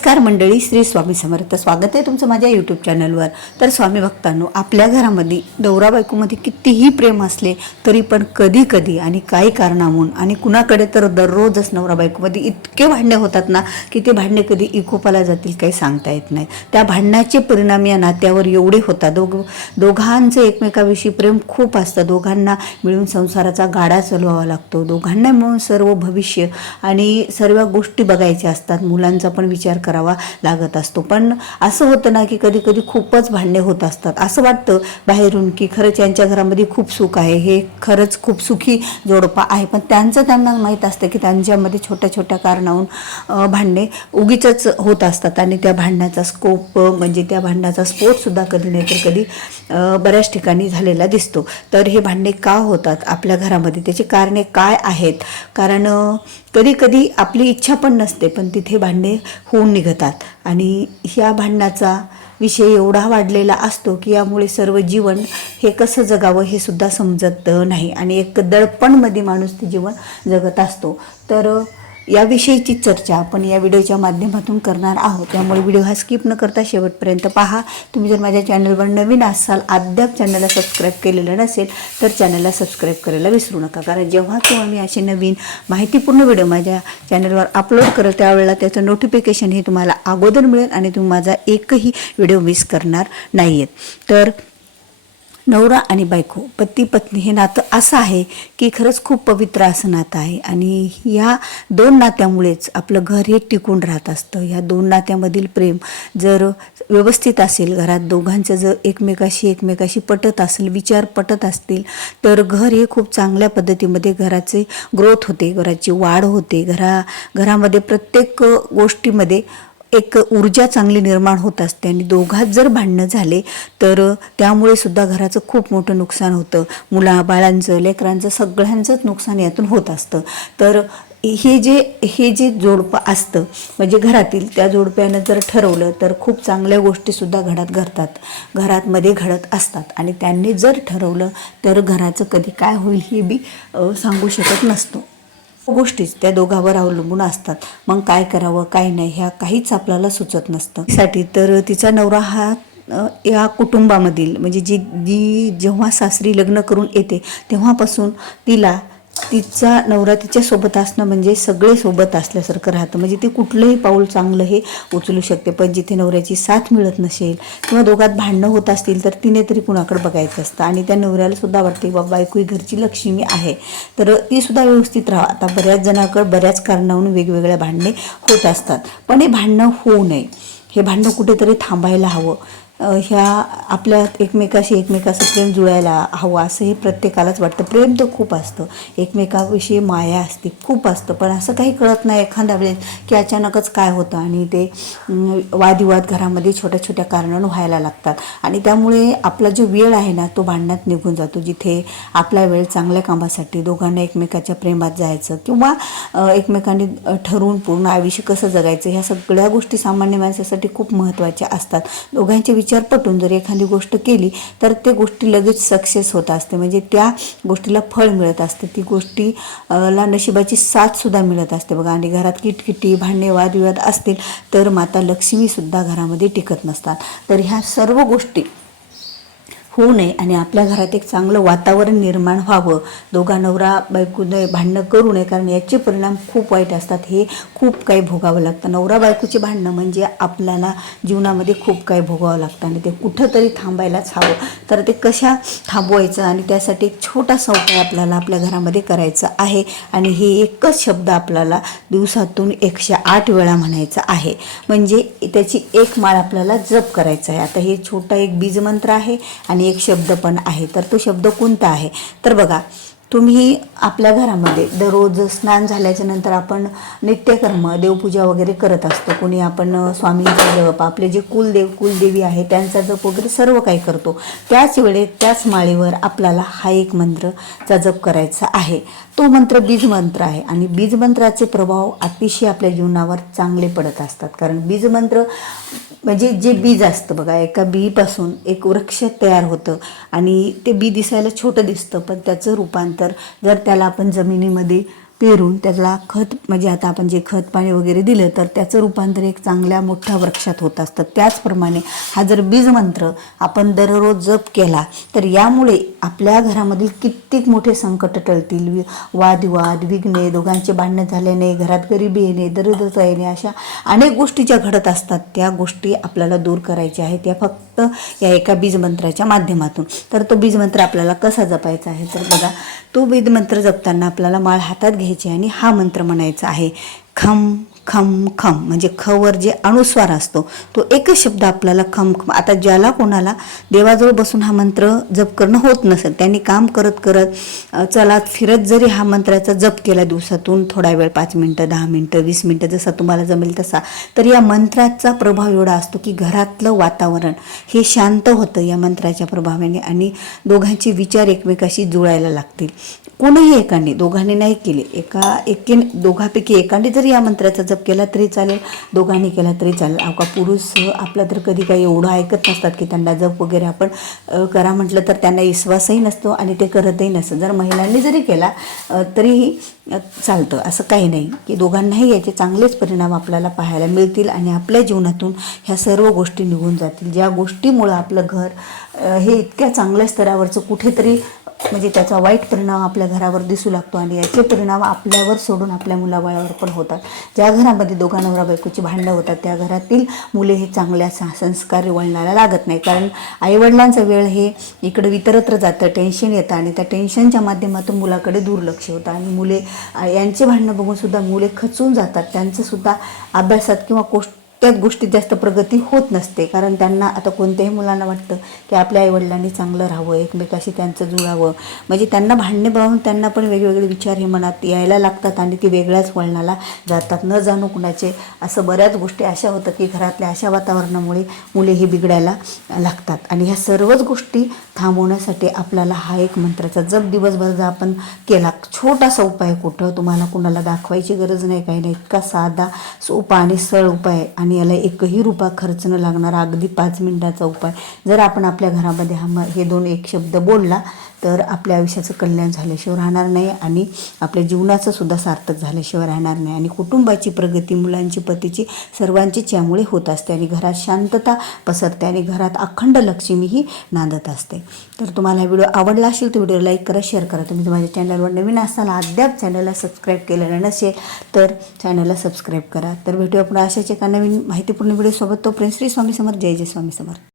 नमस्कार मंडळी श्री स्वामी समर्थ. स्वागत आहे तुमचं माझ्या यूट्यूब चॅनलवर तर स्वामी भक्तांनो आपल्या घरामध्ये नवरा बायकोमध्ये कितीही प्रेम असले तरी पण कधी कधी आणि काही कारणाहून आणि कुणाकडे तर दररोजच नवरा बायकोमध्ये इतके भांडणे होतात ना की ते भांडणे कधी इकोपाला जातील काही सांगता येत नाही. त्या भांडणाचे परिणाम या नात्यावर एवढे होतात. दोघ दोघांचं एकमेकाविषयी प्रेम खूप असतं. दोघांना मिळून संसाराचा गाडा चालवावा लागतो. दोघांना मिळून सर्व भविष्य आणि सर्व गोष्टी बघायच्या असतात. मुलांचा पण विचार करावा लागत असतो. पण असं होतं ना की कधी कधी खूपच भांडणे होत असतात. असं वाटतं बाहेरून की खरंच यांच्या घरामध्ये खूप सुख आहे. हे खरंच खूप सुखी जोडपा आहे. पण त्यांचं त्यांना माहीत असतं की त्यांच्यामध्ये छोट्या छोट्या कारणाहून भांडणे उगीच होत असतात. आणि त्या भांडण्याचा स्कोप म्हणजे त्या भांडण्याचा स्फोटसुद्धा कधी नाही तर कधी बऱ्याच ठिकाणी झालेला दिसतो. तर हे भांडणे का होतात आपल्या घरामध्ये? त्याची कारणे काय आहेत? कारण कधी कधी आपली इच्छा पण नसते पण तिथे भांडणे होऊन निघतात. आणि ह्या भांडणाचा विषय एवढा वाढलेला असतो की यामुळे सर्व जीवन हे कसं जगावं हे सुद्धा समजत नाही. आणि एक दडपणमध्ये माणूस ते जीवन जगत असतो. तर याविषयीची चर्चा आपण या व्हिडिओच्या माध्यमातून करणार आहोत. त्यामुळे व्हिडिओ हा स्किप न करता शेवटपर्यंत पहा. तुम्ही जर माझ्या चॅनलवर नवीन असाल अद्याप चॅनलला सबस्क्राईब केलेलं नसेल तर चॅनलला सबस्क्राईब करायला विसरू नका. कारण जेव्हा केव्हा मी असे नवीन माहितीपूर्ण व्हिडिओ माझ्या चॅनलवर अपलोड करेल त्यावेळेला त्याचं नोटिफिकेशन हे तुम्हाला अगोदर मिळेल आणि तुम्ही माझा एकही व्हिडिओ मिस करणार नाही आहेत तर नवरा आणि बायको पती पत्नी हे नातं असं आहे की खरंच खूप पवित्र असं नातं आहे. आणि या दोन नात्यामुळेच आपलं घर हे टिकून राहत असतं. या दोन नात्यामधील प्रेम जर व्यवस्थित असेल घरात दोघांचं जर एकमेकाशी एकमेकाशी पटत असेल विचार पटत असतील तर घर हे खूप चांगल्या पद्धतीमध्ये घराचे ग्रोथ होते घराची वाढ होते. घरा घरामध्ये प्रत्येक गोष्टीमध्ये एक ऊर्जा चांगली निर्माण होत असते आणि दोघात जर भांडणं झाले तर त्यामुळे सुद्धा घराचं खूप मोठं नुकसान होतं. मुला बाळांचं लेकरांचं सगळ्यांचंच नुकसान यातून होत असतं. तर हे जे हे जे जोडपं असतं म्हणजे घरातील त्या जोडप्यानं जर ठरवलं तर खूप चांगल्या गोष्टीसुद्धा घरात घडतात. घरातमध्ये घडत असतात आणि त्यांनी जर ठरवलं तर घराचं कधी काय होईल हे बी सांगू शकत नसतो. गोष्टीच त्या दोघावर अवलंबून असतात. मग काय करावं काय नाही ह्या काहीच आपल्याला सुचत नसतं. साठी तर तिचा नवरा हा या कुटुंबामधील म्हणजे जी जी जेव्हा सासरी लग्न करून येते तेव्हापासून तिला तिचा नवरा तिच्या सोबत असणं म्हणजे सगळे सोबत असल्यासारखं राहतं. म्हणजे ते कुठलंही पाऊल चांगलं हे उचलू शकते पण जिथे नवऱ्याची साथ मिळत नसेल किंवा दोघात भांडणं होत असतील तर तिने तरी कुणाकडे बघायचं असतं. आणि त्या नवऱ्याला सुद्धा वाटते बाबा ऐकू ही घरची लक्ष्मी आहे. तर ती सुद्धा व्यवस्थित राहा. आता बऱ्याच जणांकडे बऱ्याच कारणावरून वेगवेगळ्या भांडणे होत असतात. पण हे भांडणं होऊ नये. हे भांडणं कुठेतरी थांबायला हवं. ह्या आपल्या एकमेकाशी एकमेकाचं प्रेम जुळायला हवं असं हे प्रत्येकालाच वाटतं. प्रेम तर खूप असतं. एकमेकाविषयी माया असते खूप असतं. पण असं काही कळत नाही एखाद्या वेळेस की अचानकच काय होतं आणि ते वादविवाद घरामध्ये छोट्या छोट्या कारणानं व्हायला लागतात. आणि त्यामुळे आपला जो वेळ आहे ना तो भांडण्यात निघून जातो. जिथे आपला वेळ चांगल्या कामासाठी दोघांना एकमेकाच्या प्रेमात जायचं किंवा एकमेकांनी ठरवून पूर्ण आयुष्य कसं जगायचं ह्या सगळ्या गोष्टी सामान्य माणसासाठी खूप महत्त्वाच्या असतात. दोघांचे विचार पटून जर एखादी गोष्ट केली तर ते गोष्टी लगेच सक्सेस होत असते. म्हणजे त्या गोष्टीला फळ मिळत असते. ती गोष्टी ला नशिबाची साथ सुद्धा मिळत असते. बघा आणि घरात किटकिटी भांडणे वादविवाद असतील तर माता लक्ष्मीसुद्धा घरामध्ये टिकत नसतात. तर ह्या सर्व गोष्टी होऊ नये आणि आपल्या घरात एक चांगलं वातावरण निर्माण व्हावं. दोघा नवरा बायकोने भांडणं करू नये कारण याचे परिणाम खूप वाईट असतात. हे खूप काही भोगावं लागतं. नवरा बायकोचे भांडणं म्हणजे आपल्याला जीवनामध्ये खूप काही भोगावं लागतं आणि ते कुठंतरी थांबायलाच हवं. तर ते कशा थांबवायचं आणि त्यासाठी एक छोटासा उपाय आपल्याला आपल्या घरामध्ये करायचा आहे आणि हे एकच शब्द आपल्याला दिवसातून एकशे आठ वेळा म्हणायचं आहे. म्हणजे त्याची एक माळ आपल्याला जप करायचा आहे. आता हे छोटा एक बीजमंत्र आहे आणि एक शब्द पण आहे. तर तो शब्द कोणता आहे? तर बघा तुम्ही आपल्या घरामध्ये दररोज स्नान झाल्याच्यानंतर आपण नित्यकर्म देवपूजा वगैरे करत असतो. कोणी आपण स्वामींचा जप आपले जे कुलदेव कुलदेवी आहे त्यांचा जप वगैरे सर्व काही करतो. त्याच वेळेत त्याच माळीवर आपल्याला हा एक मंत्रचा जप करायचा आहे. तो मंत्र बीजमंत्र आहे आणि बीजमंत्राचे प्रभाव अतिशय आपल्या जीवनावर चांगले पडत असतात. कारण बीजमंत्र म्हणजे जे बीज असतं बघा एका बीपासून एक वृक्ष तयार होतं आणि ते बी दिसायला छोटं दिसतं पण त्याचं रूपांतर जर त्याला आपण जमिनीमध्ये पेरून त्याला खत म्हणजे आता आपण जे खत पाणी वगैरे दिलं तर त्याचं रूपांतर एक चांगल्या मोठ्या वृक्षात होत असतं. त्याचप्रमाणे हा जर बीज मंत्र आपण दररोज जप केला तर यामुळे आपल्या घरामधील कित्येक मोठे संकट टळतील. वि- वादविवाद विघ्ने दोघांचे भांडणं झाल्याने घरात गरिबी येणे दरिद्रता येणे अशा अनेक गोष्टी ज्या घडत असतात त्या गोष्टी आपल्याला दूर करायच्या आहेत. त्या फक्त या एका बीजमंत्राच्या माध्यमातून. तर तो बीजमंत्र आपल्याला कसा जपायचा आहे? तर बघा तो बीजमंत्र जपताना आपल्याला माळ हातात घ्यायची आणि हा मंत्र म्हणायचा आहे खम खम खम म्हणजे खवर जे अनुस्वार असतो तो एकच शब्द आपल्याला खम खम आता ज्याला कोणाला देवाजवळ बसून हा मंत्र जप करणं होत नसेल त्यांनी काम करत करत चलात फिरत जरी हा मंत्राचा जप केला दिवसातून थोडा वेळ पाच मिनटं दहा मिनटं वीस मिनटं जसा तुम्हाला जमेल तसा तर या मंत्राचा प्रभाव एवढा असतो की घरातलं वातावरण हे शांत होतं या मंत्राच्या प्रभावाने आणि दोघांचे विचार एकमेकाशी जुळायला लागतील. कोणीही एकाने दोघांनी नाही केले. एका एके दोघापैकी एकाने जरी या मंत्राचा जप केला तरी चालेल दोघांनी केला तरी चालेल. अवका पुरुष आपला तर कधी काही एवढं ऐकत नसतात की त्यांना जप वगैरे आपण करा म्हटलं तर त्यांना विश्वासही नसतो आणि ते करतही नसतं जर महिलांनी जरी केला तरीही चालतं. असं काही नाही की दोघांनाही याचे चांगलेच परिणाम आपल्याला पाहायला मिळतील आणि आपल्या जीवनातून ह्या सर्व गोष्टी निघून जातील. ज्या गोष्टीमुळं आपलं घर हे इतक्या चांगल्या स्तरावरचं कुठेतरी म्हणजे त्याचा वाईट परिणाम आपल्या घरावर दिसू लागतो आणि याचे परिणाम आपल्यावर सोडून आपल्या मुलाबाळावर पण होतात. ज्या घरामध्ये दोघा नवरा बायकोची भांडणं होतात त्या घरातील मुले हे चांगल्या सा- संस्कारी वळणाला लागत नाही कारण आईवडिलांचा वेळ हे इकडे वितरत्र जातं टेन्शन येतं आणि त्या टेन्शनच्या माध्यमातून मुलाकडे दुर्लक्ष होतं. आणि मुले यांचे भांडणं बघूनसुद्धा मुले खचून जातात. त्यांचंसुद्धा अभ्यासात किंवा कोष्ट त्याच गोष्टीत जास्त प्रगती होत नसते. कारण त्यांना आता कोणत्याही मुलांना वाटतं की आपल्या आईवडिलांनी चांगलं राहावं एकमेकाशी त्यांचं जुळावं. म्हणजे त्यांना भांडणे पाहून त्यांना पण वेगवेगळे विचार हे मनात यायला लागतात आणि ते वेगळ्याच वळणाला जातात. न जाणू कुणाचे असं बऱ्याच गोष्टी अशा होतात की घरातल्या अशा वातावरणामुळे मुले ही बिघडायला लागतात. आणि ह्या सर्वच गोष्टी थांबवण्यासाठी आपल्याला हा एक मंत्राचा जप दिवसभर जर आपण केला छोटासा उपाय कुठं तुम्हाला कुणाला दाखवायची गरज नाही काही नाही. इतका साधा सोपा आणि सरळ उपाय. आहे. आणि याला एकही रुपया खर्च न लागणारा अगदी पाच मिनटाचा उपाय. जर आपण आपल्या घरामध्ये हा म- हे दोन एक शब्द बोलला तर आपल्या आयुष्याचं कल्याण झाल्याशिवाय राहणार नाही आणि आपल्या जीवनाचं सुद्धा सार्थक झाल्याशिवाय राहणार नाही. आणि कुटुंबाची प्रगती मुलांची पतीची सर्वांचीच यामुळे होत असते आणि घरात शांतता पसरते आणि घरात अखंड लक्ष्मी ही नांदत असते. तर तुम्हाला हा व्हिडिओ आवडला असेल तर व्हिडिओ लाईक करा शेअर करा. तुम्ही माझ्या चॅनलवर नवीन असाल अद्याप चॅनलला सबस्क्राईब केलेलं नसेल तर चॅनलला सबस्क्राईब करा. तर भेटू आपण अशाच एका नवीन माहितीपूर्ण व्हिडिओसोबत तो प्रिन्स श्री स्वामी समर्थ जय जय स्वामी समर्थ